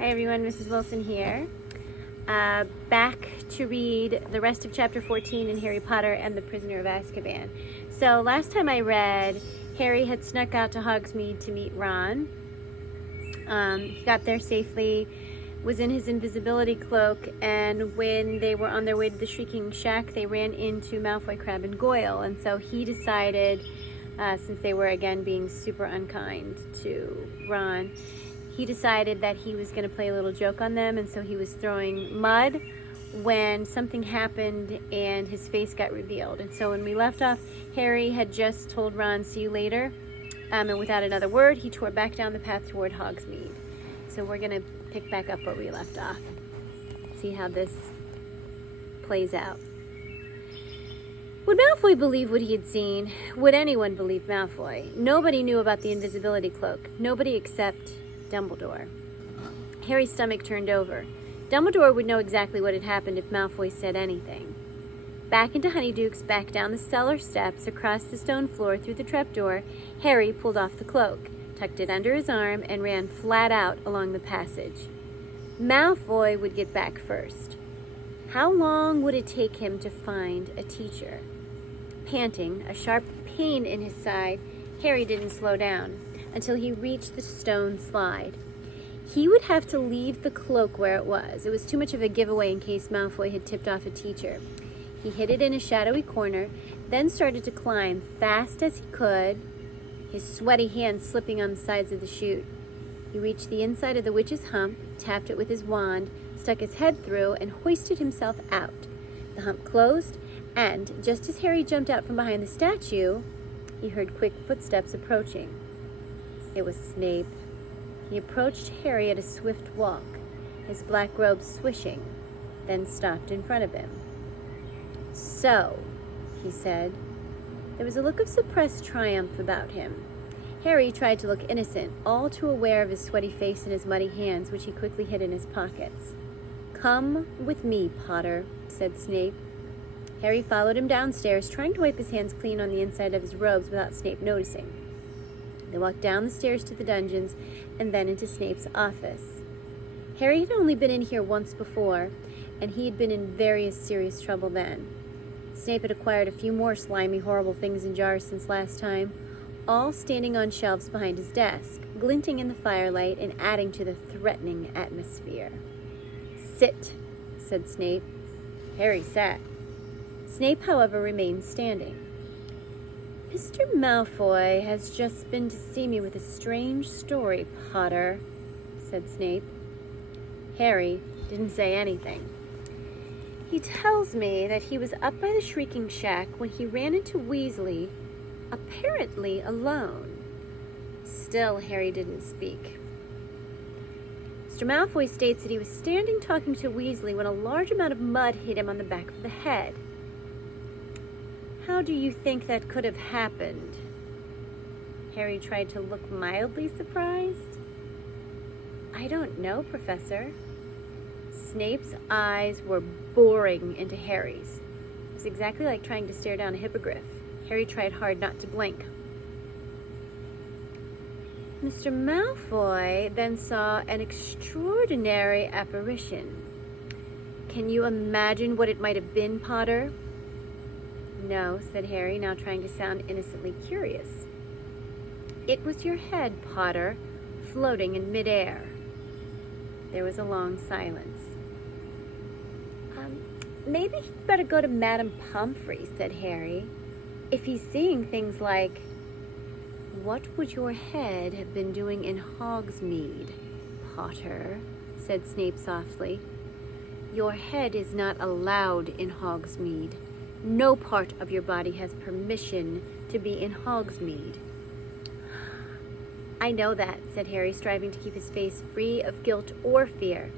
Hi everyone, Mrs. Wilson here. Back to read the rest of chapter 14 in Harry Potter and the Prisoner of Azkaban. So last time I read, Harry had snuck out to Hogsmeade to meet Ron. He got there safely, was in his invisibility cloak, and when they were on their way to the Shrieking Shack, they ran into Malfoy, Crabbe, and Goyle. And so he decided, since they were again being super unkind to Ron, he decided that he was going to play a little joke on them, and so he was throwing mud when something happened and his face got revealed. And so when we left off, Harry had just told Ron, "See you later," and without another word, he tore back down the path toward Hogsmeade. So we're going to pick back up where we left off, see how this plays out. Would Malfoy believe what he had seen? Would anyone believe Malfoy? Nobody knew about the invisibility cloak. Nobody except Dumbledore. Harry's stomach turned over. Dumbledore would know exactly what had happened if Malfoy said anything. Back into Honeydukes, back down the cellar steps, across the stone floor, through the trapdoor, Harry pulled off the cloak, tucked it under his arm, and ran flat out along the passage. Malfoy would get back first. How long would it take him to find a teacher? Panting, a sharp pain in his side, Harry didn't slow down until he reached the stone slide. He would have to leave the cloak where it was. It was too much of a giveaway in case Malfoy had tipped off a teacher. He hid it in a shadowy corner, then started to climb fast as he could, his sweaty hands slipping on the sides of the chute. He reached the inside of the witch's hump, tapped it with his wand, stuck his head through, and hoisted himself out. The hump closed, and just as Harry jumped out from behind the statue, he heard quick footsteps approaching. It was Snape. He approached Harry at a swift walk, his black robe swishing, then stopped in front of him. "So," he said. There was a look of suppressed triumph about him. Harry tried to look innocent, all too aware of his sweaty face and his muddy hands, which he quickly hid in his pockets. "Come with me, Potter," said Snape. Harry followed him downstairs, trying to wipe his hands clean on the inside of his robes without Snape noticing. They walked down the stairs to the dungeons and then into Snape's office. Harry had only been in here once before, and he had been in very serious trouble then. Snape had acquired a few more slimy, horrible things in jars since last time, all standing on shelves behind his desk, glinting in the firelight and adding to the threatening atmosphere. "Sit," said Snape. Harry sat. Snape, however, remained standing. "Mr. Malfoy has just been to see me with a strange story, Potter," said Snape. Harry didn't say anything. "He tells me that he was up by the Shrieking Shack when he ran into Weasley, apparently alone." Still, Harry didn't speak. "Mr. Malfoy states that he was standing talking to Weasley when a large amount of mud hit him on the back of the head. How do you think that could have happened?" Harry tried to look mildly surprised. "I don't know, Professor." Snape's eyes were boring into Harry's. It was exactly like trying to stare down a hippogriff. Harry tried hard not to blink. Mr. Malfoy then saw an extraordinary apparition. "Can you imagine what it might have been, Potter?" "No," said Harry, now trying to sound innocently curious. "It was your head, Potter, floating in midair." There was a long silence. Maybe he'd better go to Madame Pomfrey," said Harry. "If he's seeing things like..." "What would your head have been doing in Hogsmeade, Potter?" said Snape softly. "Your head is not allowed in Hogsmeade. No part of your body has permission to be in Hogsmeade." "I know that," said Harry, striving to keep his face free of guilt or fear.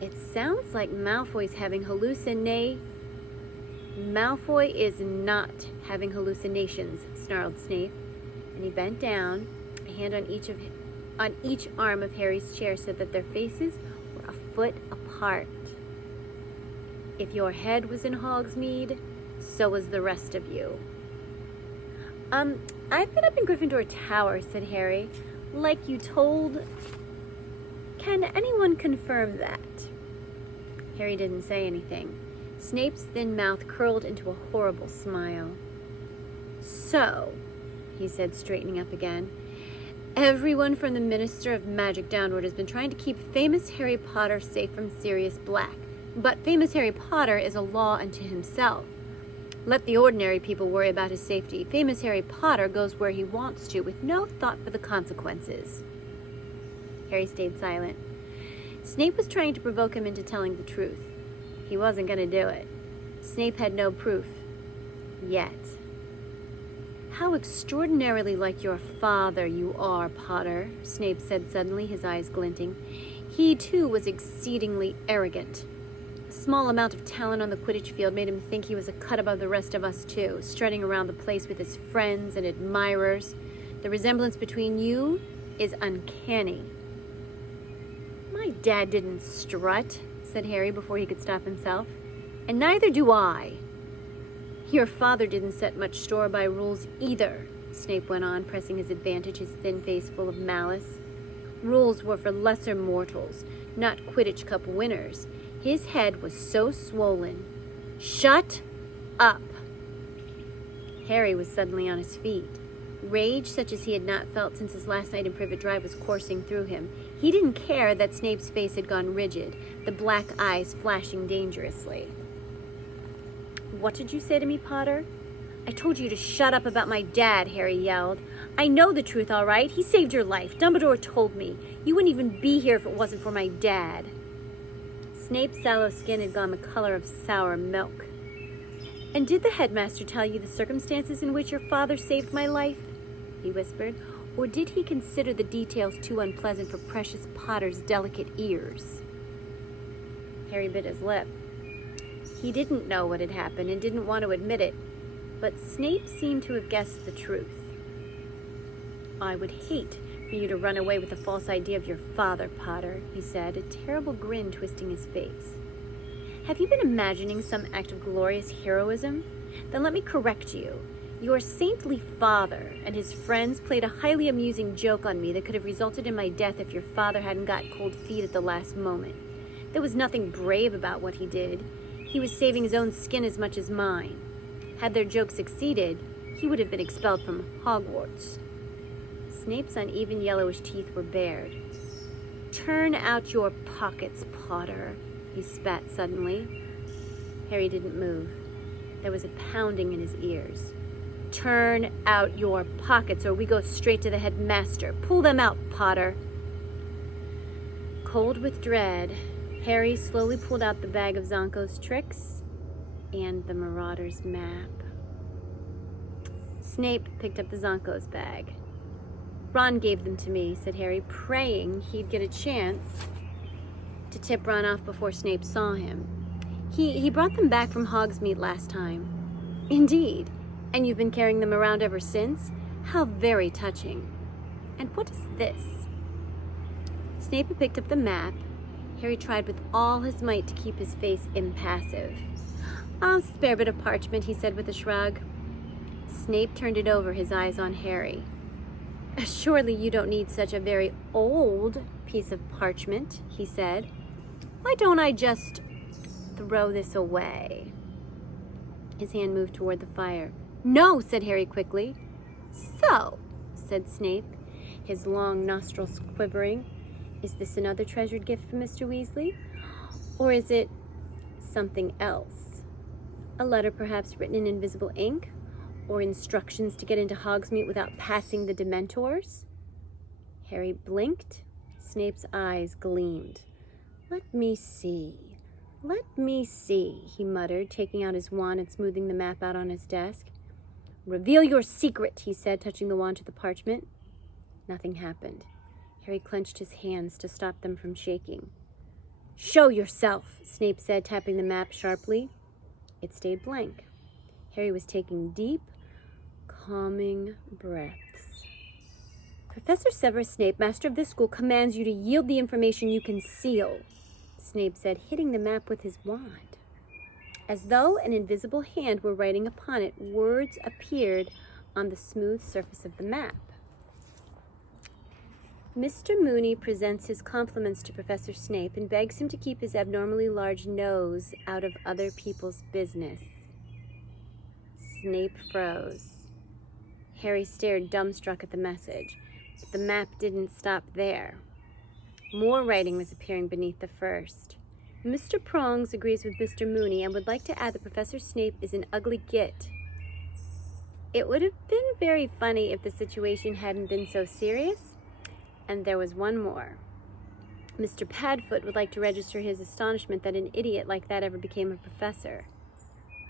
"It sounds like Malfoy's having Malfoy is not having hallucinations," snarled Snape, and he bent down, a hand on each arm of Harry's chair so that their faces were a foot apart. "If your head was in Hogsmeade, so was the rest of you." I've been up in Gryffindor Tower," said Harry, "like you told..." "Can Can anyone confirm that? Harry didn't say anything. Snape's thin mouth curled into a horrible smile. So, he said, straightening up again, everyone from the Minister of Magic downward has been trying to keep famous Harry Potter safe from Sirius Black. But famous Harry Potter is a law unto himself. Let the ordinary people worry about his safety. Famous Harry Potter goes where he wants to, with no thought for the consequences. Harry stayed silent. Snape was trying to provoke him into telling the truth. He wasn't going to do it. Snape had no proof. Yet. How extraordinarily like your father you are, Potter, Snape said suddenly, his eyes glinting. He, too, was exceedingly arrogant. A small amount of talent on the Quidditch field made him think he was a cut above the rest of us, too, strutting around the place with his friends and admirers. The resemblance between you is uncanny. My dad didn't strut, said Harry before he could stop himself. And neither do I. Your father didn't set much store by rules either, Snape went on, pressing his advantage, his thin face full of malice. Rules were for lesser mortals, not Quidditch Cup winners. His head was so swollen. Shut up! Harry was suddenly on his feet. Rage such as he had not felt since his last night in Privet Drive was coursing through him. He didn't care that Snape's face had gone rigid, the black eyes flashing dangerously. What did you say to me, Potter? I told you to shut up about my dad, Harry yelled. I know the truth, all right. He saved your life. Dumbledore told me. You wouldn't even be here if it wasn't for my dad. Snape's sallow skin had gone the color of sour milk. And did the headmaster tell you the circumstances in which your father saved my life? He whispered. Or did he consider the details too unpleasant for precious Potter's delicate ears? Harry bit his lip. He didn't know what had happened and didn't want to admit it, but Snape seemed to have guessed the truth. I would hate for you to run away with a false idea of your father, Potter, he said, a terrible grin twisting his face. Have you been imagining some act of glorious heroism? Then let me correct you. Your saintly father and his friends played a highly amusing joke on me that could have resulted in my death if your father hadn't got cold feet at the last moment. There was nothing brave about what he did. He was saving his own skin as much as mine. Had their joke succeeded, he would have been expelled from Hogwarts. Snape's uneven yellowish teeth were bared. Turn out your pockets, Potter, he spat suddenly. Harry didn't move. There was a pounding in his ears. Turn out your pockets, or we go straight to the headmaster. Pull them out, Potter. Cold with dread, Harry slowly pulled out the bag of Zonko's tricks and the Marauder's map. Snape picked up the Zonko's bag. Ron gave them to me, said Harry, praying he'd get a chance to tip Ron off before Snape saw him. He brought them back from Hogsmeade last time. Indeed. And you've been carrying them around ever since? How very touching. And what is this? Snape had picked up the map. Harry tried with all his might to keep his face impassive. A spare bit of parchment, he said with a shrug. Snape turned it over, his eyes on Harry. Surely you don't need such a very old piece of parchment, he said. Why don't I just throw this away? His hand moved toward the fire. No, said Harry quickly. So, said Snape, his long nostrils quivering, is this another treasured gift from Mr. Weasley? Or is it something else? A letter perhaps written in invisible ink? Or instructions to get into Hogsmeade without passing the Dementors? Harry blinked. Snape's eyes gleamed. Let me see, he muttered, taking out his wand and smoothing the map out on his desk. Reveal your secret, he said, touching the wand to the parchment. Nothing happened. Harry clenched his hands to stop them from shaking. Show yourself, Snape said, tapping the map sharply. It stayed blank. Harry was taking deep, calming breaths. Professor Severus Snape, master of this school, commands you to yield the information you conceal, Snape said, hitting the map with his wand. As though an invisible hand were writing upon it, words appeared on the smooth surface of the map. Mr. Mooney presents his compliments to Professor Snape and begs him to keep his abnormally large nose out of other people's business. Snape froze. Harry stared dumbstruck at the message, but the map didn't stop there. More writing was appearing beneath the first. Mr. Prongs agrees with Mr. Mooney and would like to add that Professor Snape is an ugly git. It would have been very funny if the situation hadn't been so serious. And there was one more. Mr. Padfoot would like to register his astonishment that an idiot like that ever became a professor.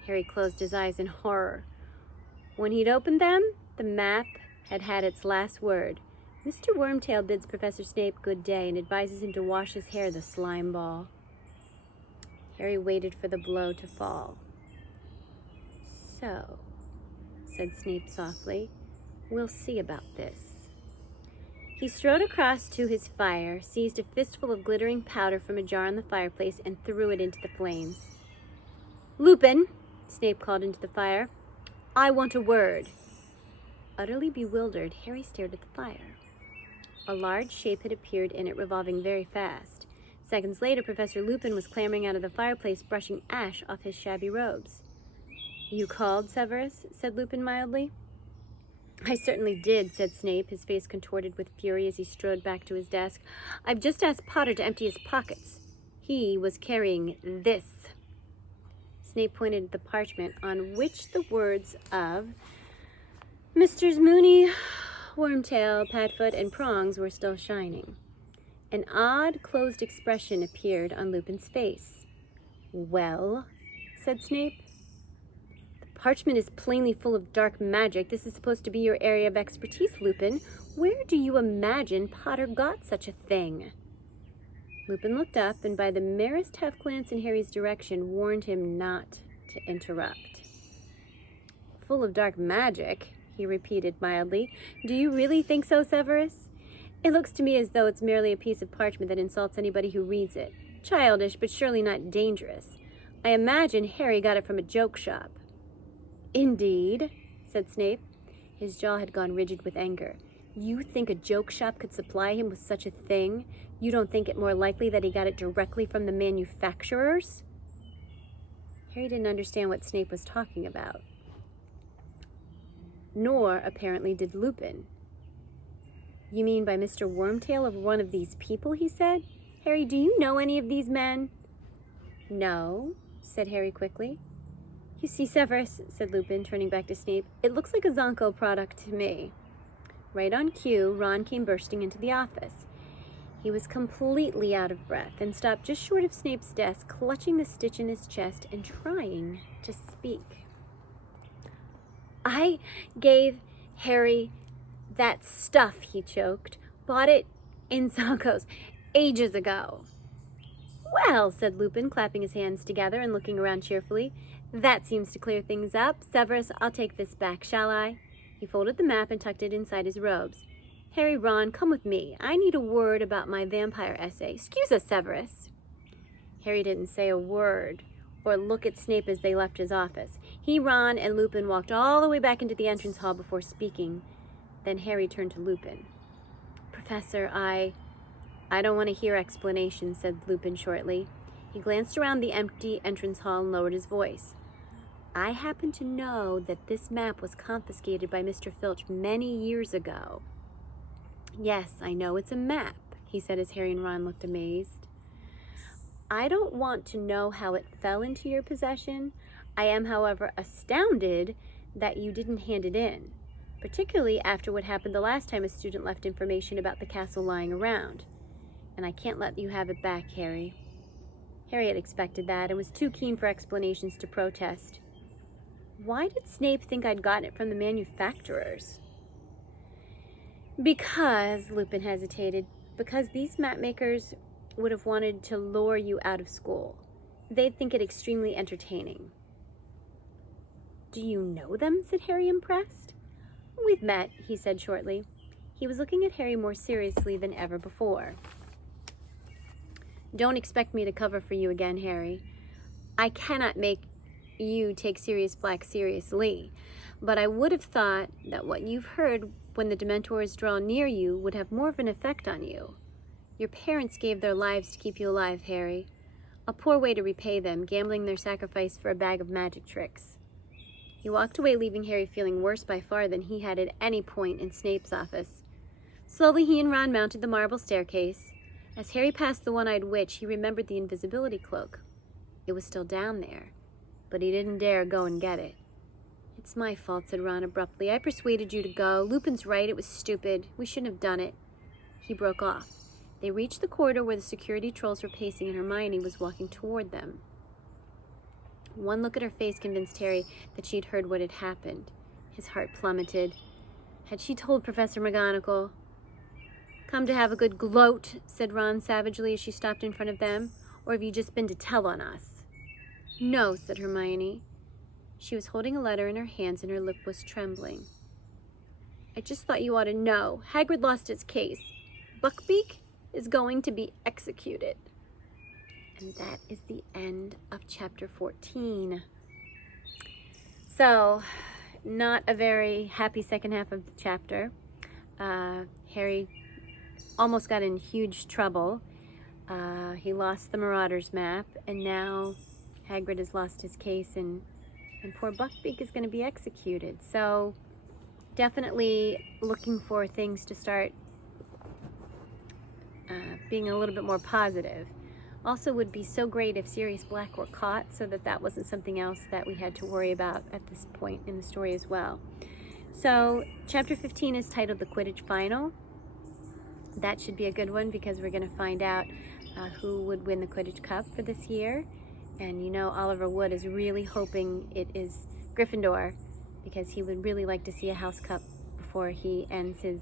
Harry closed his eyes in horror. When he'd opened them, the map had had its last word. Mr. Wormtail bids Professor Snape good day and advises him to wash his hair, the slime ball. Harry waited for the blow to fall. "So," said Snape softly, "we'll see about this." He strode across to his fire, seized a fistful of glittering powder from a jar on the fireplace, and threw it into the flames. "Lupin," Snape called into the fire, "I want a word." Utterly bewildered, Harry stared at the fire. A large shape had appeared in it, revolving very fast. Seconds later, Professor Lupin was clambering out of the fireplace, brushing ash off his shabby robes. "You called, Severus?" said Lupin mildly. "I certainly did," said Snape, his face contorted with fury as he strode back to his desk. "I've just asked Potter to empty his pockets. He was carrying this." Snape pointed at the parchment on which the words of Messrs. Mooney, Wormtail, Padfoot, and Prongs were still shining. An odd, closed expression appeared on Lupin's face. "Well?" said Snape. "Parchment is plainly full of dark magic. This is supposed to be your area of expertise, Lupin. Where do you imagine Potter got such a thing?" Lupin looked up, and by the merest half-glance in Harry's direction, warned him not to interrupt. "Full of dark magic," he repeated mildly. "Do you really think so, Severus? It looks to me as though it's merely a piece of parchment that insults anybody who reads it. Childish, but surely not dangerous. I imagine Harry got it from a joke shop." "Indeed," said Snape. His jaw had gone rigid with anger. "You think a joke shop could supply him with such a thing? You don't think it more likely that he got it directly from the manufacturers?" Harry didn't understand what Snape was talking about. Nor, apparently, did Lupin. "You mean by Mr. Wormtail of one of these people?" he said. "Harry, do you know any of these men?" "No," said Harry quickly. "You see, Severus," said Lupin, turning back to Snape, "it looks like a Zonko product to me." Right on cue, Ron came bursting into the office. He was completely out of breath and stopped just short of Snape's desk, clutching the stitch in his chest and trying to speak. "I gave Harry that stuff," he choked. "Bought it in Zonko's ages ago." "Well," said Lupin, clapping his hands together and looking around cheerfully, "that seems to clear things up. Severus, I'll take this back, shall I?" He folded the map and tucked it inside his robes. "Harry, Ron, come with me. I need a word about my vampire essay. Excuse us, Severus." Harry didn't say a word or look at Snape as they left his office. He, Ron, and Lupin walked all the way back into the entrance hall before speaking. Then Harry turned to Lupin. "Professor, I don't want to hear explanations," said Lupin shortly. He glanced around the empty entrance hall and lowered his voice. "I happen to know that this map was confiscated by Mr. Filch many years ago." "Yes, I know it's a map," he said as Harry and Ron looked amazed. "I don't want to know how it fell into your possession. I am, however, astounded that you didn't hand it in, particularly after what happened the last time a student left information about the castle lying around. And I can't let you have it back, Harry." Harry had expected that and was too keen for explanations to protest. "Why did Snape think I'd gotten it from the manufacturers?" "Because," Lupin hesitated, "because these map makers would have wanted to lure you out of school. They'd think it extremely entertaining." "Do you know them?" said Harry, impressed. "We've met," he said shortly. He was looking at Harry more seriously than ever before. "Don't expect me to cover for you again, Harry. I cannot make you take Sirius Black seriously, but I would have thought that what you've heard when the Dementors draw near you would have more of an effect on you. Your parents gave their lives to keep you alive, Harry. A poor way to repay them, gambling their sacrifice for a bag of magic tricks. He walked away, leaving Harry feeling worse by far than he had at any point in Snape's office. Slowly he and Ron mounted the marble staircase. As Harry passed the one-eyed witch, he remembered the invisibility cloak. It was still down there, but he didn't dare go and get it. "It's my fault," said Ron abruptly. "I persuaded you to go. Lupin's right, it was stupid. We shouldn't have done it." He broke off. They reached the corridor where the security trolls were pacing and Hermione was walking toward them. One look at her face convinced Harry that she'd heard what had happened. His heart plummeted. Had she told Professor McGonagall? "Come to have a good gloat," said Ron savagely as she stopped in front of them. "Or have you just been to tell on us?" "No," said Hermione. She was holding a letter in her hands and her lip was trembling. "I just thought you ought to know. Hagrid lost his case. Buckbeak is going to be executed." And that is the end of chapter 14. So, not a very happy second half of the chapter. Harry almost got in huge trouble. He lost the Marauders map, and now Hagrid has lost his case, and poor Buckbeak is going to be executed. So, definitely looking for things to start being a little bit more positive. Also would be so great if Sirius Black were caught, so that wasn't something else that we had to worry about at this point in the story as well. So chapter 15 is titled The Quidditch Final. That should be a good one because we're going to find out who would win the Quidditch Cup for this year. And you know Oliver Wood is really hoping it is Gryffindor because he would really like to see a House Cup before he ends his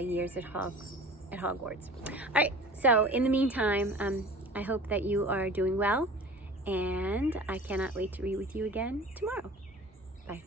years at Hogwarts. All right, so in the meantime, I hope that you are doing well, and I cannot wait to read with you again tomorrow. Bye.